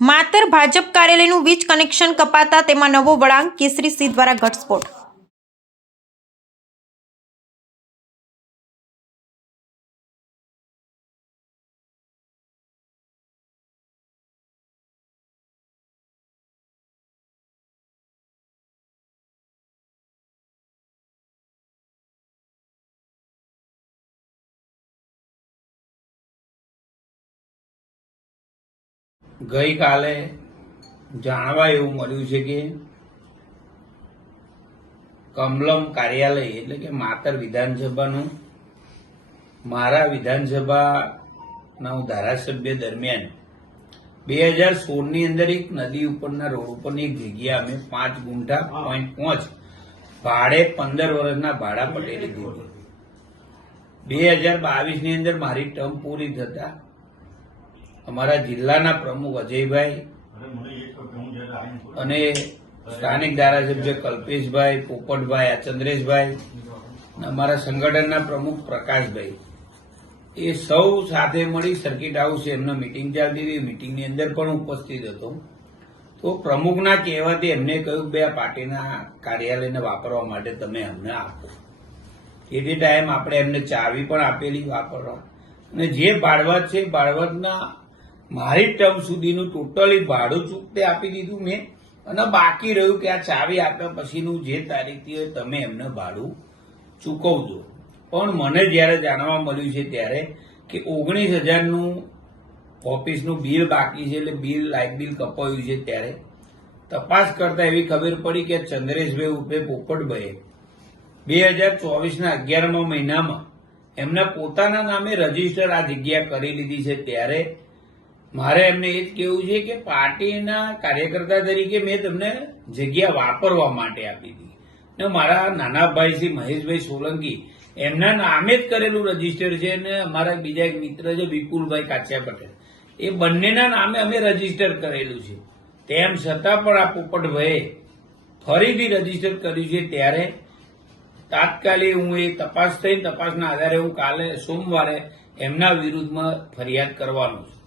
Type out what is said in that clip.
માતર ભાજપ કાર્યાલયનું વીજ કનેક્શન કપાતા તેમાં નવો વળાંક કેસરી સિંહ દ્વારા ઘટસ્ફોટ ગઈકાલે જાણવા એવું મળ્યું છે કે કમલમ કાર્યાલય એટલે કે માતર વિધાનસભાનું, મારા વિધાનસભાના ધારાસભ્ય દરમિયાન બે હજાર સોળની અંદર એક નદી ઉપરના રોડ ઉપરની એક જગ્યા અમે પાંચ ગુંઠા પોઈન્ટ પાંચ ભાડે પંદર વર્ષના ભાડા પટેલી દીધી બે હજાર બાવીસની અંદર મારી ટર્મ પૂરી થતા અમારા જિલ્લાના પ્રમુખ અજયભાઈ અને સ્થાનિક ધારાસભ્ય કલ્પેશભાઈ પોપટભાઈ આ ચંદ્રેશભાઈ અમારા સંગઠનના પ્રમુખ પ્રકાશભાઈ. એ સૌ સાથે મળી સર્કિટ હાઉસ એમને મિટિંગ ચાલતી હતી. મિટિંગની અંદર પણ ઉપસ્થિત હતો. તો પ્રમુખના કહેવાથી એમને કહ્યું બે આ પાર્ટીના કાર્યાલયને વાપરવા માટે તમે અમને આપો. તેથી ટાઈમ આપણે એમને ચાવી પણ આપેલી વાપરવા. અને જે બાળવત છે ભાડવતના મારી ટર્મ સુધીનું ટોટલી ભાડું ચૂકતે આપી દીધું મેં. અને બાકી રહ્યું કે આ ચાવી આપ્યા પછીનું જે તારીખથી હોય તમે એમને ભાડું ચૂકવજો. પણ મને જ્યારે જાણવા મળ્યું છે ત્યારે કે ઓગણીસ હજારનું ઓફિસનું બિલ બાકી છે એટલે બિલ, લાઇટ બિલ કપાયું છે ત્યારે. તપાસ કરતા એવી ખબર પડી કે ચંદ્રેશભાઈ ઉપે પોપટભાઈએ બે હજાર ચોવીસના અગિયારમા મહિનામાં એમના પોતાના નામે રજિસ્ટર આ જગ્યા કરી લીધી છે ત્યારે મારે એમને એ જ કહેવું છે કે પાર્ટીના કાર્યકર્તા તરીકે મેં તમને જગ્યા વાપરવા માટે આપી હતી. ને મારા નાના ભાઈ શ્રી મહેશભાઈ સોલંકી, એમના નામે જ કરેલું રજિસ્ટર છે અને અમારા બીજા એક મિત્ર છે વિપુલભાઈ કાચિયા પટેલ. એ બંનેના નામે અમે રજિસ્ટર કરેલું છે. તેમ છતાં પણ આ પોપટભાઈએ ફરીથી રજિસ્ટર કર્યું છે ત્યારે તાત્કાલિક હું એ તપાસ થઈ તપાસના આધારે હું કાલે સોમવારે એમના વિરુદ્ધમાં ફરિયાદ કરવાનો છું.